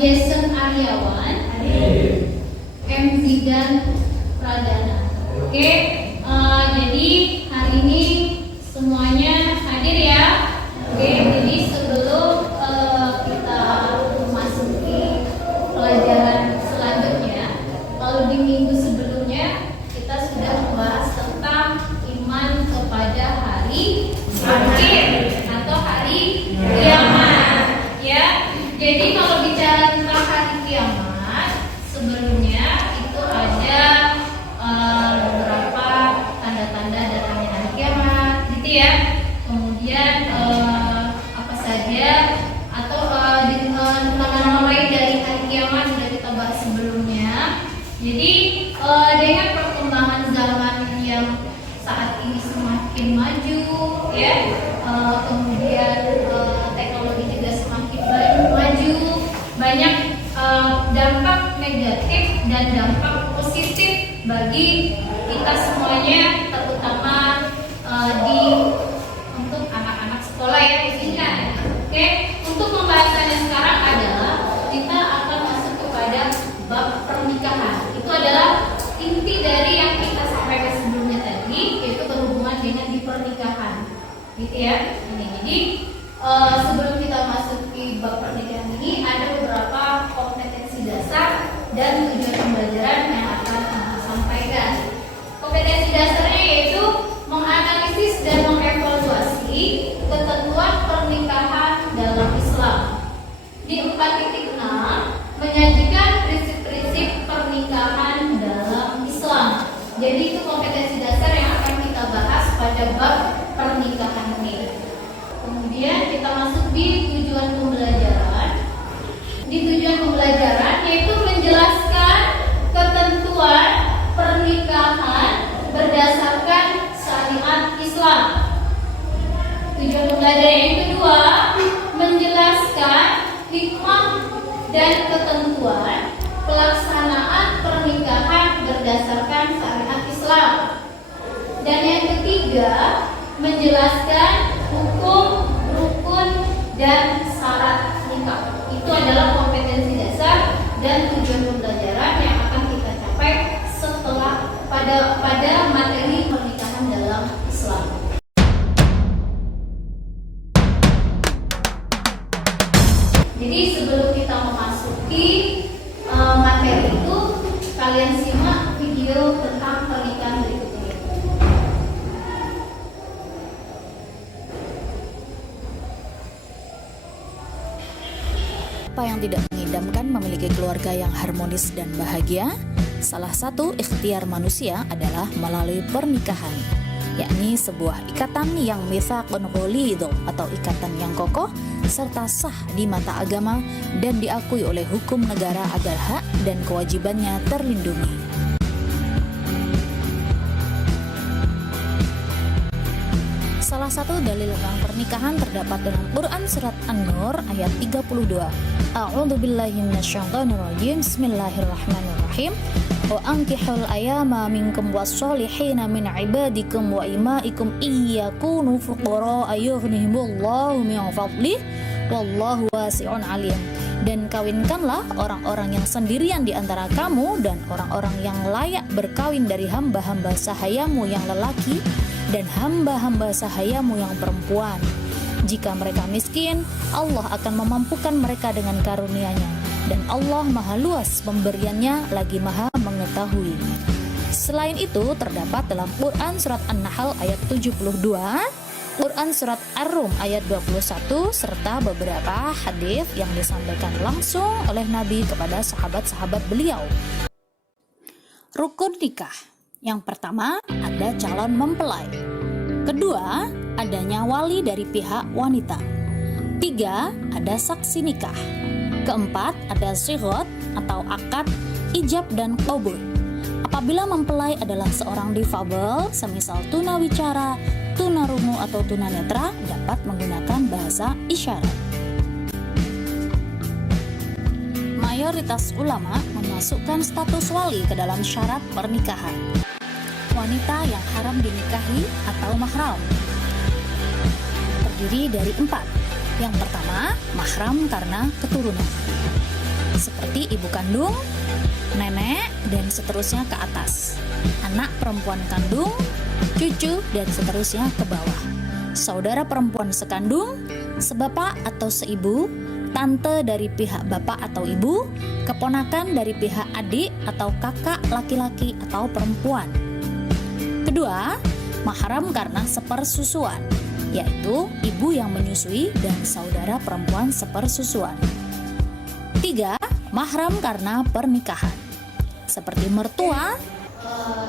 Jason Aryawan, M. Zidan Pradana. Oke, jadi hari ini semuanya hadir ya. Oke, jadi sebelum kita memasuki pelajaran selanjutnya, kalau di minggu sebelumnya kita sudah membahas tentang iman kepada hari akhir atau hari kiamat, ya. Jadi kalau bicara tentang hari kiamat, sebelumnya itu ada beberapa tanda-tanda datangnya hari kiamat, gitu ya. Kemudian apa saja atau nama-nama lain dari hari kiamat sudah kita bahas sebelumnya. Jadi dengan perkembangan zaman yang saat ini semakin maju, ya, kemudian teknologi juga semakin maju, banyak dampak negatif dan dampak positif bagi kita semuanya, terutama untuk anak-anak sekolah ya khususnya. Oke, untuk pembahasannya sekarang adalah kita akan masuk kepada bab pernikahan. Itu adalah inti dari yang kita sampaikan sebelumnya tadi, yaitu berhubungan dengan di pernikahan, gitu ya. Jadi sebelum kita masuk di bab pernikahan ini, ada beberapa kompetensi dasar dan tujuan pembelajaran yang akan kita sampaikan. Kompetensi dasarnya yaitu menganalisis dan mengevaluasi ketentuan pernikahan dalam Islam. Di 4.6 menyajikan prinsip-prinsip pernikahan dalam Islam. Jadi itu kompetensi dasar yang akan kita bahas pada bab pernikahan ini. Kemudian kita masuk di tujuan pembelajaran. Di tujuan pembelajaran yaitu menjelaskan ketentuan pernikahan berdasarkan syariat Islam. Tujuan pembelajaran yang kedua, menjelaskan hikmah dan ketentuan pelaksanaan pernikahan berdasarkan syariat Islam. Dan yang ketiga, menjelaskan hukum, rukun, dan syarat nikah. Itu adalah kompetensi dasar dan tujuan pembelajaran yang akan kita capai setelah pada materi pernikahan dalam Islam. Jadi sebelum kita memasuki materi itu, kalian simak video tentang pernikahan berikut ini. Apa yang tidak mengidamkan memiliki keluarga yang harmonis dan bahagia? Salah satu ikhtiar manusia adalah melalui pernikahan, yakni sebuah ikatan yang mitsaqun ghalidh atau ikatan yang kokoh serta sah di mata agama dan diakui oleh hukum negara agar hak dan kewajibannya terlindungi. Salah satu dalil tentang pernikahan terdapat dalam Quran surat An-Nur ayat 32. A'udzubillahi minasyaitonirrajim. Bismillahirrahmanirrahim. Wa ankihul ayama minkum was-solihina min ibadikum wa imaikum iyakunu fuqara ayughnihimullahu min fadlih wallahu wasi'un alim. Dan kawinkanlah orang-orang yang sendirian di antara kamu dan orang-orang yang layak berkawin dari hamba-hamba sahayamu yang lelaki dan hamba-hamba sahayamu yang perempuan. Jika mereka miskin, Allah akan memampukan mereka dengan karunia-Nya, dan Allah maha luas pemberiannya lagi maha mengetahui. Selain itu terdapat dalam Quran surat An-Nahl ayat 72, Quran surat Ar-Rum ayat 21, serta beberapa hadis yang disampaikan langsung oleh Nabi kepada sahabat-sahabat beliau. Rukun nikah. Yang pertama, ada calon mempelai. Kedua, adanya wali dari pihak wanita. Tiga, ada saksi nikah. Keempat, ada sighot atau akad, ijab dan qabul. Apabila mempelai adalah seorang difabel, semisal tunawicara, tunarungu atau tunanetra, dapat menggunakan bahasa isyarat. Mayoritas ulama memasukkan status wali ke dalam syarat pernikahan. Wanita yang haram dinikahi atau mahram terdiri dari 4. Yang pertama, mahram karena keturunan. seperti ibu kandung, nenek, dan seterusnya ke atas, anak perempuan kandung, cucu, dan seterusnya ke bawah, saudara perempuan sekandung, sebapak atau seibu, tante dari pihak bapak atau ibu, keponakan dari pihak adik atau kakak laki-laki atau perempuan. Kedua, mahram karena sepersusuan, yaitu ibu yang menyusui dan saudara perempuan sepersusuan. Tiga, mahram karena pernikahan, seperti mertua.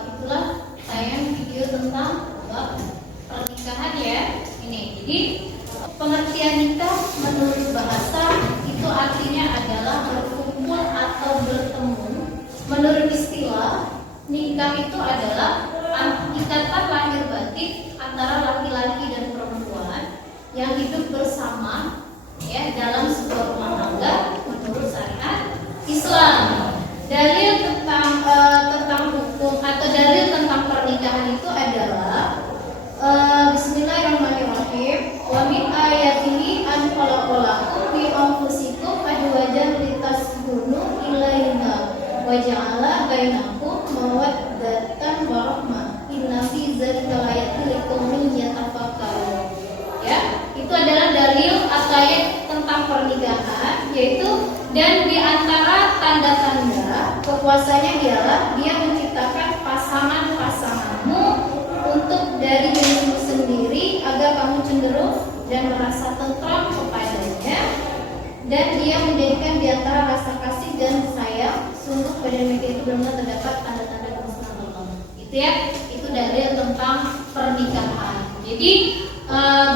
Itulah tayangan video tentang bab pernikahan ya. Ini, jadi pengertian nikah menurut bahasa itu artinya adalah berkumpul atau bertemu. Menurut istilah, nikah itu adalah ikatan lahir batin antara laki-laki dan perempuan yang hidup bersama ya dalam sebuah rumah tangga menurut syariat Islam. Dalil tentang hukum atau dalil tentang pernikahan itu adalah Bismillahirrahmanirrahim. Wa min ayatihi an khalaqalakum fi anfusikum azwajan litaskunu ilaiha wa ja'ala bainakum mawaddatan wa rahmah. Inna fi dzalika laayatin liqaumin yatafakkarun. Ya, itu adalah dalil atau ayat tentang pernikahan, yaitu dan di antara tanda-tanda kekuasaannya ialah dia menciptakan pasangan-pasanganmu untuk dari dirimu sendiri agar kamu cenderung dan merasa tentram kepadanya, dan dia menjadikan di antara rasa kasih dan sayang sungguh pada mereka itu benar-benar terdapat tanda-tanda kemesraan Allah. Itu ya, itu dalil tentang pernikahan. Jadi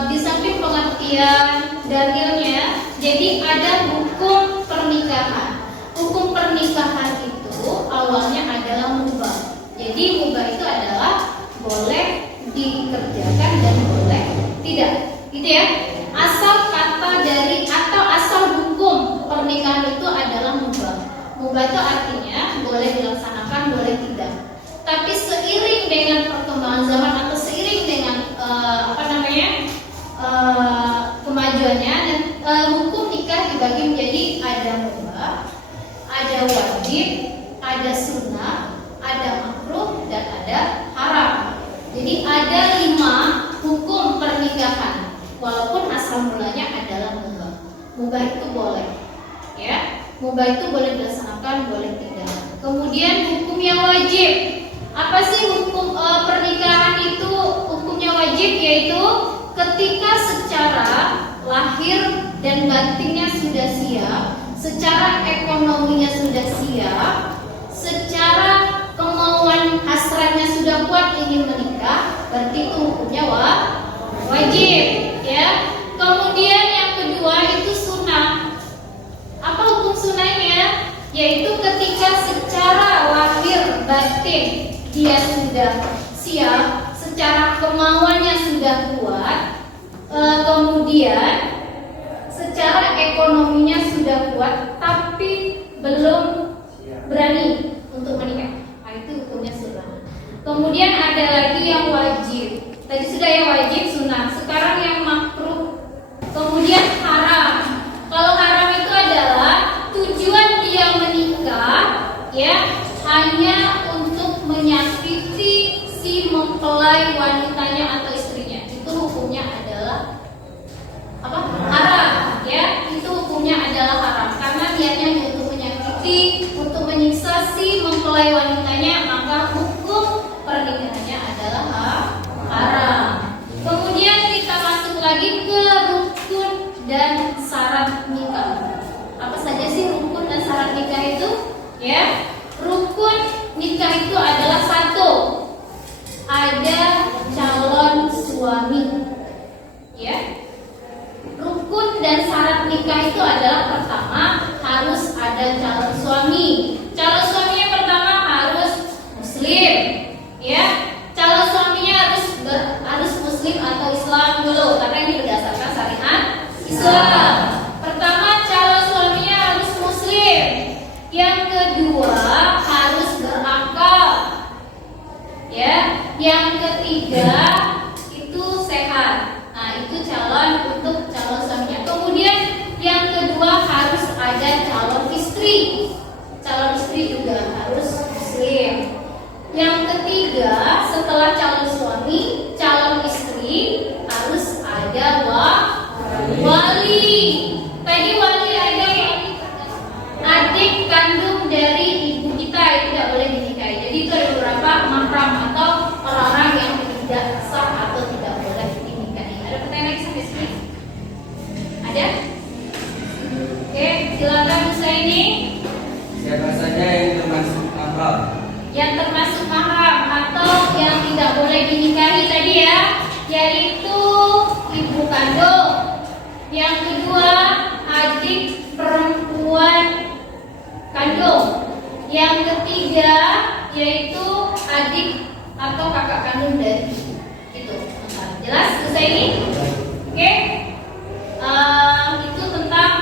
di samping pengertian dalilnya, jadi ada hukum pernikahan. Hukum pernikahan itu awalnya adalah mubah. Jadi mubah itu adalah boleh dikerjakan dan boleh tidak, gitu ya. Asal kata dari atau asal hukum pernikahan itu adalah mubah. Mubah itu artinya boleh dilaksanakan, boleh tidak. Tapi seiring dengan perkembangan zaman atau seiring dengan kemajuannya dan hukum nikah dibagi menjadi ada mubah, ada wajib, ada sunnah, ada makruh, dan ada haram. Jadi ada 5 hukum pernikahan, walaupun asal mulanya adalah mubah. Mubah itu boleh, ya. Mubah itu boleh dilaksanakan, boleh tidak. Kemudian hukumnya wajib. Apa sih hukum pernikahan itu? Hukumnya wajib yaitu ketika secara lahir dan batinnya sudah siap, secara ekonominya sudah siap, secara kemauan hasratnya sudah kuat ingin menikah, berarti itu hukumnya wajib, ya. Kemudian yang kedua itu sunnah. Apa hukum sunnahnya? Yaitu ketika secara lahir batin dia sudah siap, secara kemauannya sudah kuat, kemudian secara ekonominya sudah kuat, tapi belum berani untuk menikah. Nah, itu hukumnya sunnah. Kemudian ada lagi yang wajib. Tadi sudah yang wajib sunnah. Sekarang yang makruh. Kemudian haram. Kalau haram itu adalah tujuan dia menikah, ya, hanya untuk menyakiti si mempelai wanitanya atau istrinya. Itu hukumnya adalah apa? Haram, ya. Itu hukumnya adalah haram karena niatnya untuk menyakiti, untuk menyiksa si mempelai wanitanya, maka hukum pernikahannya adalah haram. Kemudian kita masuk lagi ke rukun dan syarat nikah. Apa saja sih rukun dan syarat nikah itu? Ya, rukun nikah itu adalah 1, ada calon suami. Ya, rukun dan syarat nikah itu adalah pertama harus ada calon suami. Calon suaminya pertama harus muslim. Ya, calon suaminya harus muslim atau Islam dulu, karena ini berdasarkan syariat Islam. Pertama, calon suaminya harus muslim. Yang kedua, harus berakal. silakan Husaini. Siapa saja yang termasuk mahram? Yang termasuk mahram atau yang tidak boleh dinikahi tadi ya, yaitu ibu kandung. Yang kedua, adik perempuan kandung. Yang ketiga, yaitu adik atau kakak kandung dari itu. Jelas Husaini? Oke. Itu tentang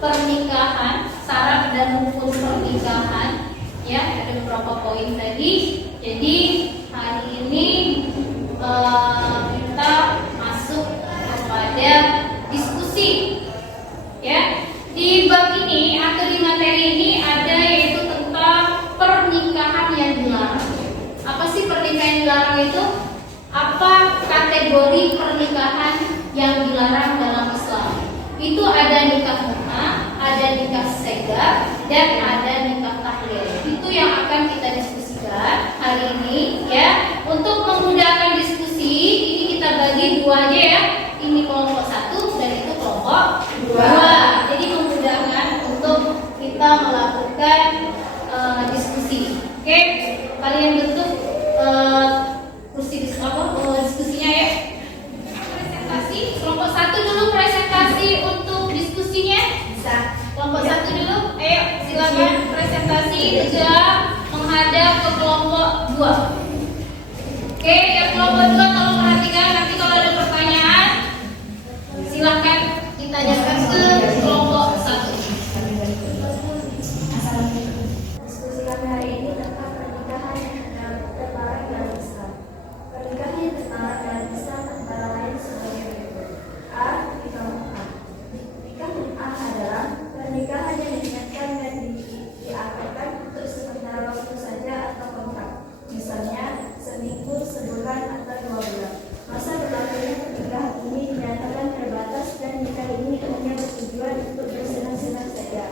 pernikahan, syarat dan rukun pernikahan. Ya, ada beberapa poin tadi. Jadi hari ini kita masuk kepada diskusi. Ya, di bab ini atau di materi ini ada yaitu tentang pernikahan yang dilarang. Apa sih pernikahan yang dilarang itu? Apa kategori pernikahan yang dilarang dalam Islam? Itu ada nikah mut'ah, ada nikah sega, dan ada nikah tahlil. Itu yang akan kita diskusikan hari ini ya. Untuk memudahkan diskusi, ini kita bagi dua aja ya. Ini kelompok satu dan itu kelompok dua. Jadi memudahkan untuk kita melakukan diskusi. Oke, kalian bentuk kursi diskusinya ya. Presentasi kelompok satu dulu, presentasi untuk diskusinya. Bisa. Kelompok satu dulu, ayo silakan presentasi tegak menghadap ke kelompok dua. Oke, yang kelompok dua tolong perhatikan, nanti kalau ada pertanyaan silakan ditanyakan ke kelompok satu. Diskusi kami hari ini tentang pernikahan yang terlarang dalam Islam. Pernikahan yang terlarang dalam Islam antara lain sebagai berikut. A. Nikah mut'ah. Nikah mut'ah adalah pernikahan yang diingatkan dan diakarkan untuk sementara waktu saja atau kontrak. Misalnya seminggu, sebulan, atau 2 bulan. Masa berlakunya pernikahan ini dinyatakan terbatas dan nikah ini hanya bertujuan untuk bersenang-senang saja.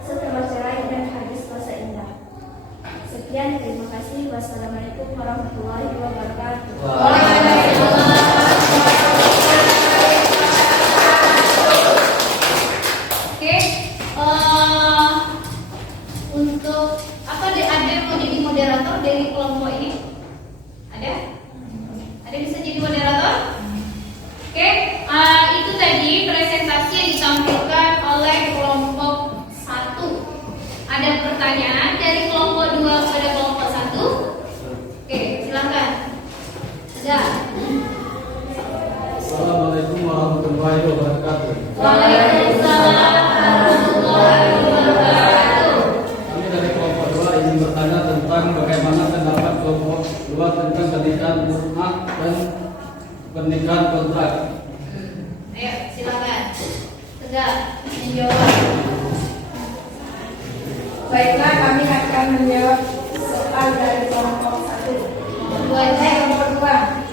Setelah cerai dan hadis masa indah. Sekian, terima kasih. Wassalamualaikum warahmatullahi wabarakatuh. Oke, untuk apa ada yang mau jadi moderator dari kelompok ini? Ada? Ada yang bisa jadi moderator? Oke, itu tadi presentasi yang ditampilkan oleh kelompok 1. Ada pertanyaan dari kelompok 2 kepada kelompok 1? Oke, silakan. Ada. Assalamualaikum warahmatullahi wabarakatuh. Waalaikumsalam warahmatullahi wabarakatuh. Kami dari kelompok 2 ingin bertanya tentang bagaimana pendapat kelompok 2 tentang pernikahan mut'ah dan pernikahan kontrak. Ayo, silakan. Tegak menjawab. Baiklah, kami akan menjawab soal dari kelompok 1. Kelompok 2.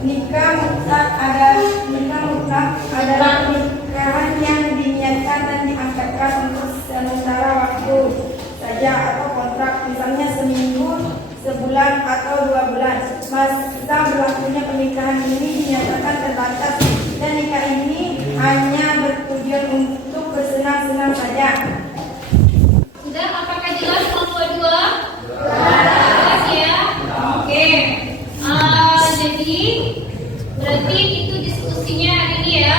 Nikah mut'ah adalah pernikahan yang diniatkan dan diangkatkan untuk sementara waktu saja atau kontrak, misalnya seminggu, sebulan, atau 2 bulan. Masa berlakunya pernikahan ini dinyatakan terbatas dan nikah ini hanya bertujuan untuk bersenang-senang saja. Sudah, apakah jelas kelompok 2? Jelas ya? Oke. Jadi berarti itu diskusinya hari ini ya.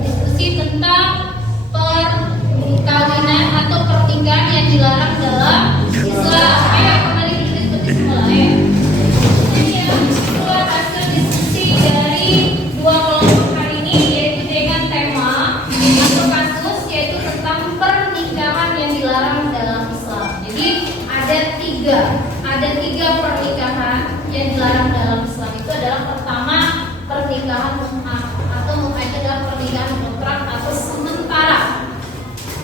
Diskusi tentang perkawinan atau pernikahan yang dilarang dalam Islam. Ayo kembali ke diskusi semula ya. Ini ya, keluar hasil diskusi dari 2 kelompok hari ini, yaitu dengan tema atau kasus yaitu tentang pernikahan yang dilarang dalam Islam. Jadi ada tiga pernikahan yang dilarang dalam Islam. Itu adalah pertama pernikahan mut'ah atau mut'ah itu adalah pernikahan kontrak atau sementara.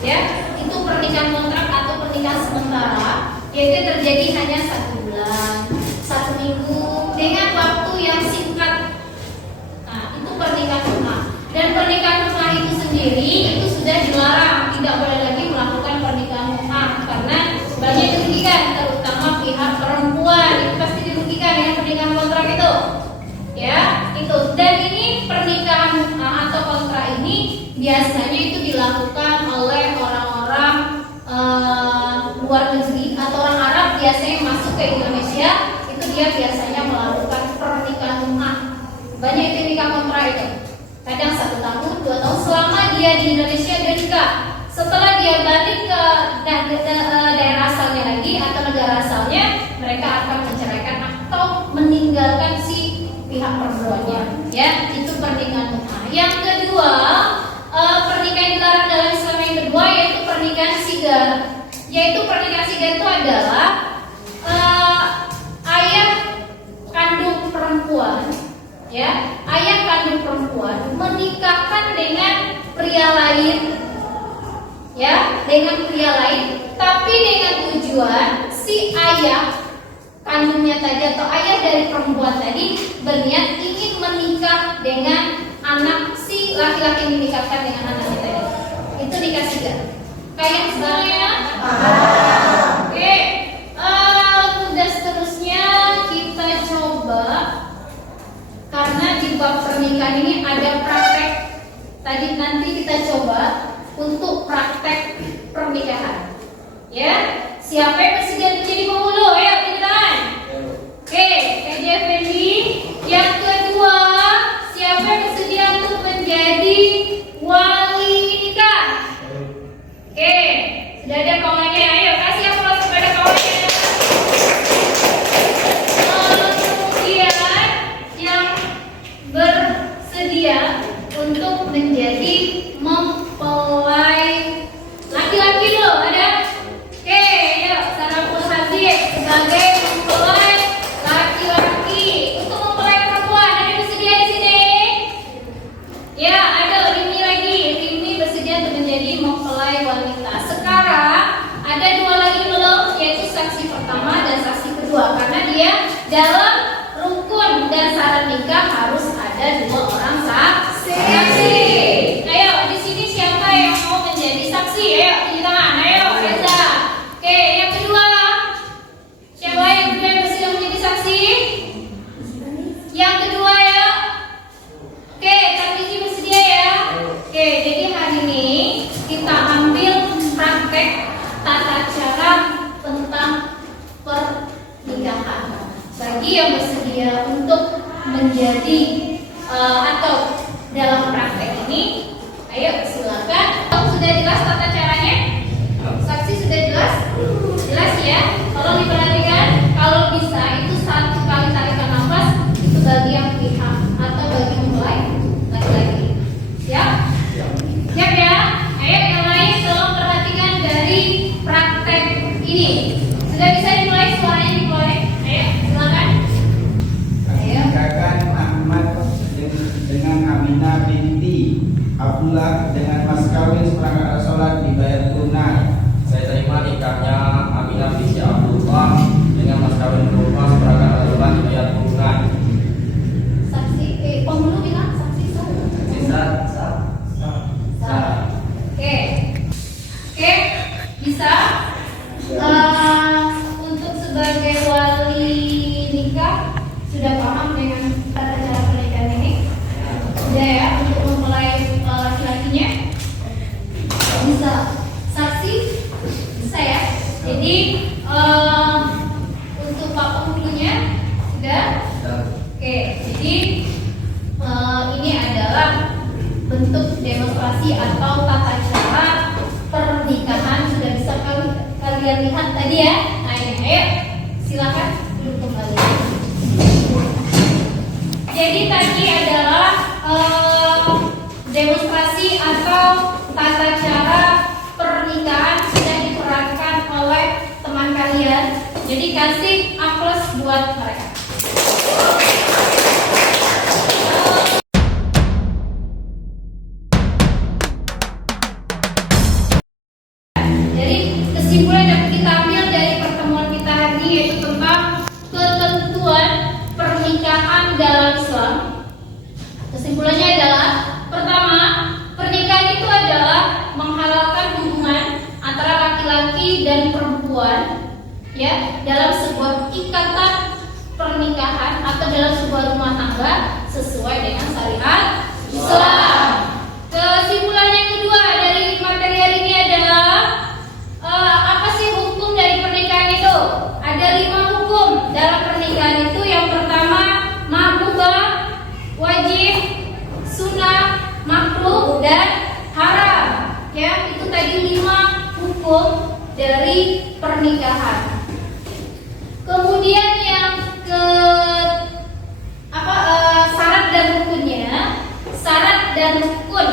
Ya, itu pernikahan kontrak atau pernikahan sementara, yaitu terjadi hanya 1 bulan, 1 minggu dengan waktu yang singkat. Nah, itu pernikahan mut'ah. Dan pernikahan mut'ah itu sendiri itu sudah dilarang, tidak boleh lagi melakukan pernikahan mut'ah karena banyak dirugikan, terutama pihak perempuan itu pasti dirugikan dengan pernikahan kontrak itu. Ya, itu. Dan ini pernikahan atau kontrak ini biasanya itu dilakukan oleh orang-orang luar negeri atau orang Arab biasanya masuk ke Indonesia, itu dia biasanya melakukan pernikahan mut'ah. Banyak itu nikah kontra itu. Kadang 1 tahun, 2 tahun selama dia di Indonesia dia nikah. Setelah dia balik ke daerah asalnya lagi atau negara asalnya, mereka akan menceraikan atau meninggalkan si pihak perempuannya. Ya, itu pernikahan mut'ah. Yang kedua, pernikahan dilarang dalam Islam yang kedua yaitu pernikahan sigar. Yaitu pernikahan sigar itu adalah ayah kandung perempuan, ya, ayah kandung perempuan menikahkan dengan pria lain, ya, dengan pria lain, tapi dengan tujuan si ayah kandungnya tadi atau ayah dari perempuan tadi berniat ingin menikah dengan anak si laki-laki yang dinikahkan dengan anaknya tadi. Itu nikah sigar. Kayak sebenarnya. Oke. Tugas seterusnya kita coba, karena di bab pernikahan ini ada praktek. Tadi nanti kita coba untuk praktek pernikahan. Ya, siapa yang bersedia menjadi penghulu? Ayo tunjuk tangan. Oke, KJ Effendi. Yang kedua, siapa yang bersedia untuk menjadi wali nikah? Oke, sudah ada kawannya. Ayo kasih aplaus kepada kawannya. Kemudian yang bersedia untuk menjadi mempelai laki-laki dulu ada? Oke, yuk Saraful Hadir sebagai mempelai laki-laki. Untuk mempelai perempuan ada yang bersedia di sini? Ya, ada Rimi lagi. Rimi bersedia untuk menjadi mempelai wanita. Sekarang ada 2 lagi belum, yaitu saksi pertama dan saksi kedua. Karena dia dalam rukun dan syarat nikah harus ada 2 orang saksi. Ayo, di sini siapa yang mau menjadi saksi? Ayo, tunjuk tangan. Ayo, Reza. Oke, yang kedua. Siapa yang kedua yang bersedia menjadi saksi? Yang kedua ya. Oke, Kak Gigi bersedia ya. Oke, jadi hari ini kita ambil praktek tata cara tentang pernikahan. Bagi yang bersedia untuk menjadi atau dalam praktek ini, ayo silakan. Sudah jelas tata caranya? Saksi sudah jelas? Jelas ya? Tolong diperhatikan. Kalau bisa itu 1 kali tarikan nafas itu bagi yang pihak atau bagi mempelai laki-laki. Siap? Siap ya? Ayo yang lain tolong perhatikan dari praktek ini. Sudah bisa dimulai, suaranya dimulai. Ayo silakan. Ayo. Kakak Ahmad dengan Aminah binti Abdullah dengan mas kawin seperangkat alat sholat dibayar tunai. Saya terima nikahnya Aminah binti Abdullah dengan mas kawin berupa seperangkat alat sholat dibayar tunai. Saksi penghulu bilang saksi sah. Oke. Oke, bisa. Untuk sebagai wali nikah sudah paham dengan tata cara pernikahan ini? Sudah ya, untuk mempelai laki-lakinya bisa. Saksi bisa ya. Jadi untuk Pak penghulunya sudah. Oke, jadi ini adalah bentuk demonstrasi atau tata cara pernikahan. Sudah bisa kalian lihat tadi ya. Nah ini, ayo silakan duduk kembali. Jadi tadi adalah demonstrasi atau tata cara pernikahan sudah diperankan oleh teman kalian. Jadi kasih aplaus buat mereka. Jadi kesimpulan yang kita ambil dari pertemuan kita hari ini yaitu tentang ketentuan pernikahan dalam Islam. Kesimpulannya adalah pertama, pernikahan itu adalah menghalalkan hubungan antara laki-laki dan perempuan ya dalam sebuah ikatan pernikahan atau dalam sebuah rumah tangga sesuai dengan syariat Islam. Kesimpulannya pernikahan. Kemudian yang ke syarat dan rukunnya, syarat dan rukun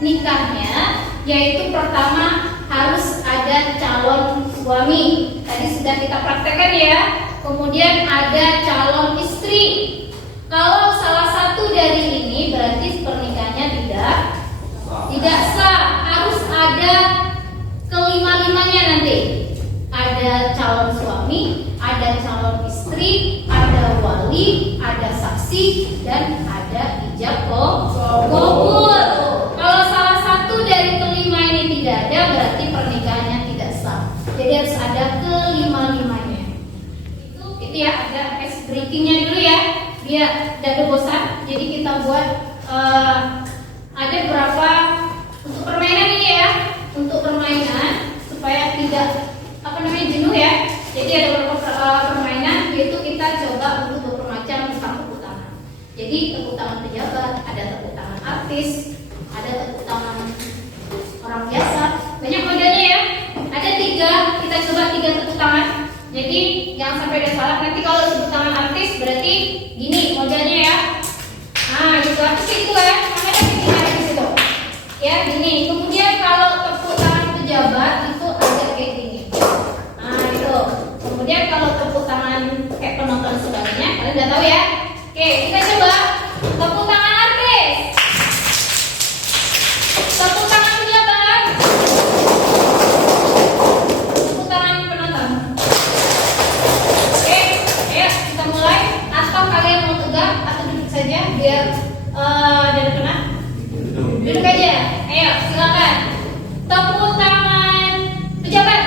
nikahnya, yaitu pertama harus ada calon suami. Tadi sudah kita praktekkan ya. Kemudian ada calon istri. Kalau salah satu dari ini berarti pernikahannya tidak sah. Harus ada kelima-limanya nanti. Ada calon suami, ada calon istri, ada wali, ada saksi, dan ada ijab kabul. Kalau salah satu dari kelima ini tidak ada, berarti pernikahannya tidak sah. Jadi harus ada kelima-limanya. Itu ya, ada ice breakingnya dulu ya, biar tidak bosan. Jadi kita buat ada berapa untuk permainan ini ya, untuk permainan supaya tidak jenuh ya. Jadi ada beberapa permainan, yaitu kita coba untuk beberapa macam tentang tepuk tangan. Jadi tepuk tangan pejabat, ada tepuk tangan artis, ada tepuk tangan orang biasa, banyak modelnya ya. Ada 3, kita coba 3 tepuk tangan. Jadi jangan sampai ada salah. Nanti kalau tepuk tangan artis berarti gini modelnya ya. Nah gitu artis itu ya, namanya gini ada di situ. Ya gini. Kemudian kalau tepuk tangan pejabat itu agak kayak gini. Kemudian kalau tepuk tangan kayak penonton sebagainya, kalian udah tahu ya. Oke, kita coba tepuk tangan artis, tepuk tangan pejabat, tepuk tangan penonton. Oke, ayo kita mulai. Atau kalian mau tegak atau duduk saja biar dari kena. Duduk aja. Ayo silakan. Tepuk tangan pejabat.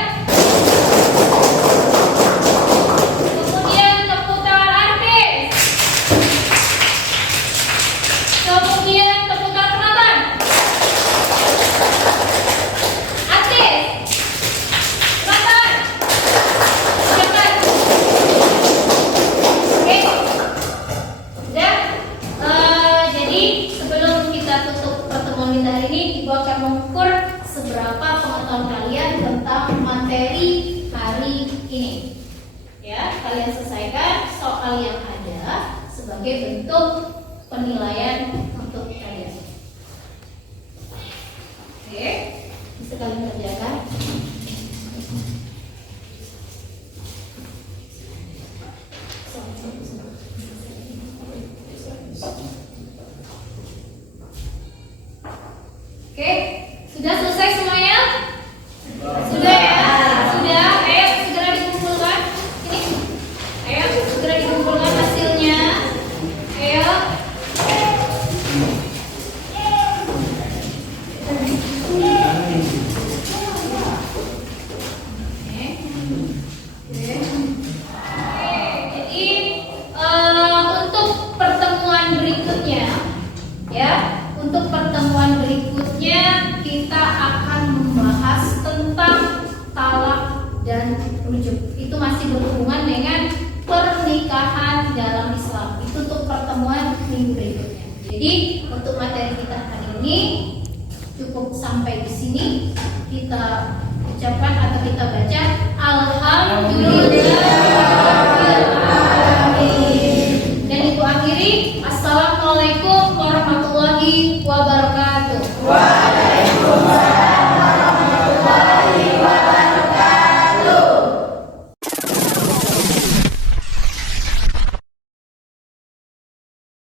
Sebagai bentuk penilaian untuk kalian. Oke, bisa kalian kerjakan. Oke, sudah selesai semuanya? Sudah ya? Sudah. Ayo segera dikumpulkan. Ini. Ayo segera dikumpulkan hasilnya. Ayo. Jadi untuk pertemuan berikutnya, ya, untuk pertemuan berikutnya kita akan membahas tentang talak dan rujuk. Itu masih berhubungan dengan pernikahan dalam Islam. Itu untuk pertemuan minggu berikutnya. Jadi untuk materi kita hari ini cukup sampai di sini. Kita ucapkan atau kita baca Alhamdulillah.